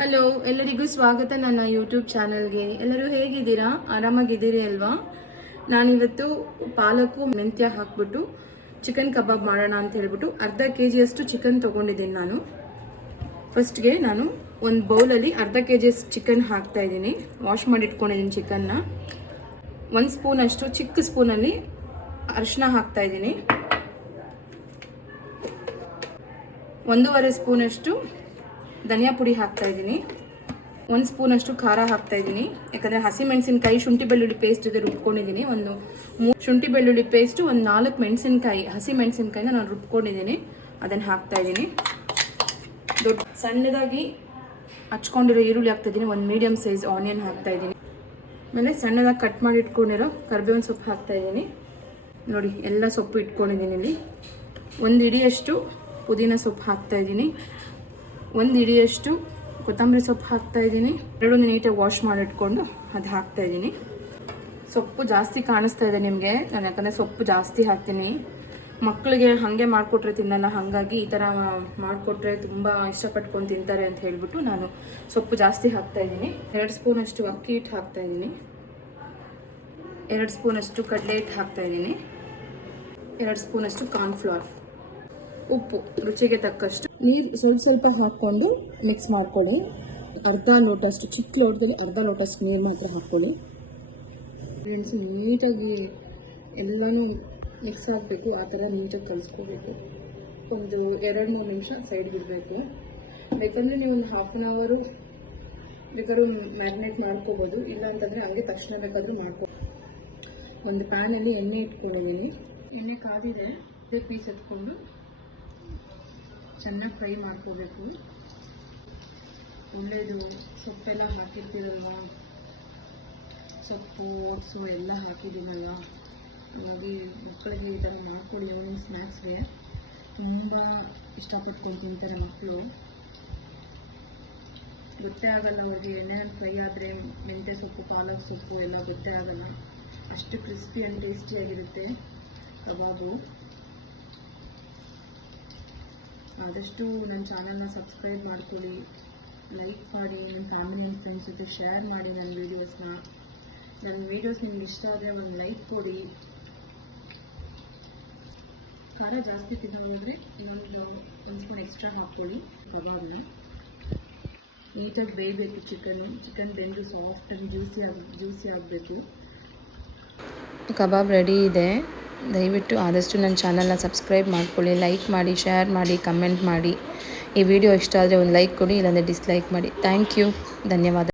Hello, ಎಲ್ಲರಿಗೂ ಸ್ವಾಗತ ನನ್ನ ಯೂಟ್ಯೂಬ್ ಚಾನಲ್ಗೆ. ಎಲ್ಲರೂ ಹೇಗಿದ್ದೀರಾ? ಆರಾಮಾಗಿದ್ದೀರಿ ಅಲ್ವಾ? ನಾನಿವತ್ತು ಪಾಲಕು ಮೆಂತ್ಯ ಹಾಕ್ಬಿಟ್ಟು ಚಿಕನ್ ಕಬಾಬ್ ಮಾಡೋಣ ಅಂತ ಹೇಳ್ಬಿಟ್ಟು ಅರ್ಧ KGಯಷ್ಟು ಚಿಕನ್ ತೊಗೊಂಡಿದ್ದೀನಿ ನಾನು. ಫಸ್ಟ್ಗೆ ನಾನು ಒಂದು ಬೌಲಲ್ಲಿ ಅರ್ಧ KGಯಷ್ಟು ಚಿಕನ್ ಹಾಕ್ತಾ ಇದ್ದೀನಿ. ವಾಶ್ ಮಾಡಿ ಇಟ್ಕೊಂಡಿದ್ದೀನಿ ಚಿಕನ್ನ. 1 ಸ್ಪೂನಷ್ಟು ಚಿಕ್ಕ ಸ್ಪೂನಲ್ಲಿ ಅರಿಶಿನ ಹಾಕ್ತಾ ಇದ್ದೀನಿ. 1.5 ಸ್ಪೂನಷ್ಟು ಧನಿಯಾ ಪುಡಿ ಹಾಕ್ತಾ ಇದ್ದೀನಿ. 1 ಸ್ಪೂನಷ್ಟು ಖಾರ ಹಾಕ್ತಾ ಇದ್ದೀನಿ. ಯಾಕಂದರೆ ಹಸಿಮೆಣಸಿನ್ಕಾಯಿ ಶುಂಠಿ ಬೆಳ್ಳುಳ್ಳಿ ಪೇಸ್ಟ್ ಜೊತೆ ರುಬ್ಕೊಂಡಿದ್ದೀನಿ. ಒಂದು 3 ಶುಂಠಿ ಬೆಳ್ಳುಳ್ಳಿ ಪೇಸ್ಟು, ಒಂದು 4 ಮೆಣಸಿನ್ಕಾಯಿ, ಹಸಿ ಮೆಣಸಿನ್ಕಾಯಿನ ನಾನು ರುಬ್ಕೊಂಡಿದ್ದೀನಿ, ಅದನ್ನು ಹಾಕ್ತಾ ಇದ್ದೀನಿ. ದೊಡ್ಡ ಸಣ್ಣದಾಗಿ ಹಚ್ಕೊಂಡಿರೋ ಈರುಳ್ಳಿ ಹಾಕ್ತಾ ಇದ್ದೀನಿ. ಒಂದು ಮೀಡಿಯಮ್ ಸೈಜ್ ಆನಿಯನ್ ಹಾಕ್ತಾ ಇದ್ದೀನಿ. ಆಮೇಲೆ ಸಣ್ಣದಾಗಿ ಕಟ್ ಮಾಡಿ ಇಟ್ಕೊಂಡಿರೋ ಕರಿಬೇವಿನ ಸೊಪ್ಪು ಹಾಕ್ತಾ ಇದ್ದೀನಿ. ನೋಡಿ, ಎಲ್ಲ ಸೊಪ್ಪು ಇಟ್ಕೊಂಡಿದ್ದೀನಿ ಇಲ್ಲಿ. 1 ಹಿಡಿಯಷ್ಟು ಪುದೀನ ಸೊಪ್ಪು ಹಾಕ್ತಾ ಇದ್ದೀನಿ. 1 ಹಿಡಿಯಷ್ಟು ಕೊತ್ತಂಬರಿ ಸೊಪ್ಪು ಹಾಕ್ತಾ ಇದ್ದೀನಿ. ಎರಡೂ ನೀಟಾಗಿ ವಾಶ್ ಮಾಡಿಟ್ಕೊಂಡು ಅದು ಹಾಕ್ತಾ ಇದ್ದೀನಿ. ಸೊಪ್ಪು ಜಾಸ್ತಿ ಕಾಣಿಸ್ತಾ ಇದೆ ನಿಮಗೆ, ನಾನು ಯಾಕಂದರೆ ಸೊಪ್ಪು ಜಾಸ್ತಿ ಹಾಕ್ತೀನಿ. ಮಕ್ಕಳಿಗೆ ಹಾಗೆ ಮಾಡಿಕೊಟ್ರೆ ತಿನ್ನಲ್ಲ, ಹಾಗಾಗಿ ಈ ಥರ ಮಾಡಿಕೊಟ್ರೆ ತುಂಬ ಇಷ್ಟಪಟ್ಕೊಂಡು ತಿಂತಾರೆ ಅಂತ ಹೇಳ್ಬಿಟ್ಟು ನಾನು ಸೊಪ್ಪು ಜಾಸ್ತಿ ಹಾಕ್ತಾ ಇದ್ದೀನಿ. 2 ಸ್ಪೂನಷ್ಟು ಅಕ್ಕಿ ಹಿಟ್ಟು ಹಾಕ್ತಾ ಇದ್ದೀನಿ. 2 ಸ್ಪೂನಷ್ಟು ಕಡಲೆ ಹಿಟ್ಟು ಹಾಕ್ತಾ ಇದ್ದೀನಿ. 2 ಸ್ಪೂನಷ್ಟು ಕಾರ್ನ್ಫ್ಲವರ್, ಉಪ್ಪು ರುಚಿಗೆ ತಕ್ಕಷ್ಟು, ನೀರು ಸ್ವಲ್ಪ ಹಾಕ್ಕೊಂಡು ಮಿಕ್ಸ್ ಮಾಡ್ಕೊಳ್ಳಿ. ಅರ್ಧ ಲೋಟಷ್ಟು, ಚಿಕ್ಕ ಲೋಟದಲ್ಲಿ ಅರ್ಧ ಲೋಟಷ್ಟು ನೀರು ಮಾತ್ರ ಹಾಕ್ಕೊಳ್ಳಿ. ಫ್ರೆಂಡ್ಸ್, ನೀಟಾಗಿ ಎಲ್ಲನೂ ಮಿಕ್ಸ್ ಆಗಬೇಕು. ಆ ಥರ ನೀಟಾಗಿ ಕಲಿಸ್ಕೋಬೇಕು. ಒಂದು 2-3 ನಿಮಿಷ ಸೈಡ್ ಬಿಡಬೇಕು. ಬೇಕಂದರೆ ನೀವು ಒಂದು ಹಾಫ್ ಆನ್ ಅವರು ಬೇಕಾದ್ರೂ ಮ್ಯಾರಿನೇಟ್ ಮಾಡ್ಕೋಬೋದು. ಇಲ್ಲ ಅಂತಂದರೆ ಹಂಗೆ ತಕ್ಷಣ ಬೇಕಾದರೂ ಮಾಡ್ಕೋ. ಒಂದು ಪ್ಯಾನಲ್ಲಿ ಎಣ್ಣೆ ಇಟ್ಕೊಂಡಿದ್ದೀನಿ. ಎಣ್ಣೆ ಕಾದಿದೆ. ಅದೇ ಪೀಸ್ ಎತ್ಕೊಂಡು ಚೆನ್ನಾಗಿ ಫ್ರೈ ಮಾಡ್ಕೋಬೇಕು. ಒಳ್ಳೆಯದು, ಸೊಪ್ಪೆಲ್ಲ ಹಾಕಿರ್ತೀರಲ್ವ, ಸೊಪ್ಪು ಓಟ್ಸು ಎಲ್ಲ ಹಾಕಿದ್ದೀನಲ್ವ, ಹಾಗಾಗಿ ಮಕ್ಕಳಿಗೆ ಈ ಥರ ಮಾಡ್ಕೊಡಿ. ಈವ್ನಿಂಗ್ ಸ್ನ್ಯಾಕ್ಸ್ಗೆ ತುಂಬ ಇಷ್ಟಪಟ್ಕೊಂಡು ತಿಂತಾರೆ ಮಕ್ಕಳು. ಗೊತ್ತೇ ಆಗಲ್ಲ ಅವ್ರಿಗೆ, ಎಣ್ಣೆನಲ್ಲಿ ಫ್ರೈ ಆದರೆ ಮೆಂತ್ಯ ಸೊಪ್ಪು, ಪಾಲಕ್ ಸೊಪ್ಪು ಎಲ್ಲ ಗೊತ್ತೇ ಆಗಲ್ಲ. ಅಷ್ಟು ಕ್ರಿಸ್ಪಿ ಆ್ಯಂಡ್ ಟೇಸ್ಟಿಯಾಗಿರುತ್ತೆ ಕಬಾಬು. ಆದಷ್ಟು ನನ್ನ ಚಾನಲ್ನ ಸಬ್ಸ್ಕ್ರೈಬ್ ಮಾಡ್ಕೊಳ್ಳಿ, ಲೈಕ್ ಮಾಡಿ, ನನ್ನ ಫ್ಯಾಮಿಲಿ ಆ್ಯಂಡ್ ಫ್ರೆಂಡ್ಸ್ ಜೊತೆ ಶೇರ್ ಮಾಡಿ ನನ್ನ ವೀಡಿಯೋಸ್ನ. ನನ್ನ ವೀಡಿಯೋಸ್ ನಿಮ್ಗೆ ಇಷ್ಟ ಆದರೆ ಒಂದು ಲೈಕ್ ಕೊಡಿ. ಖಾರ ಜಾಸ್ತಿ ತಿನ್ನೋದಾದರೆ ಇನ್ನೊಂದು 1 ಸ್ಪೂನ್ ಎಕ್ಸ್ಟ್ರಾ ಹಾಕ್ಕೊಳ್ಳಿ. ಕಬಾಬ್ನ ನೀಟಾಗಿ ಬೇಯಬೇಕು. ಚಿಕನ್ ಬೆಂದು ಸಾಫ್ಟಾಗಿ ಜ್ಯೂಸಿ ಆಗಬೇಕು. ಕಬಾಬ್ ರೆಡಿ ಇದೆ. ದಯವಿಟ್ಟು ಆದಷ್ಟು ನನ್ನ ಚಾನಲ್ನ ಸಬ್ಸ್ಕ್ರೈಬ್ ಮಾಡ್ಕೊಳ್ಳಿ, ಲೈಕ್ ಮಾಡಿ, ಶೇರ್ ಮಾಡಿ, ಕಮೆಂಟ್ ಮಾಡಿ. ಈ ವಿಡಿಯೋ ಇಷ್ಟ ಆದರೆ ಒಂದು ಲೈಕ್ ಕೊಡಿ, ಇಲ್ಲಾಂದರೆ ಡಿಸ್ಲೈಕ್ ಮಾಡಿ. ಥ್ಯಾಂಕ್ ಯು, ಧನ್ಯವಾದ.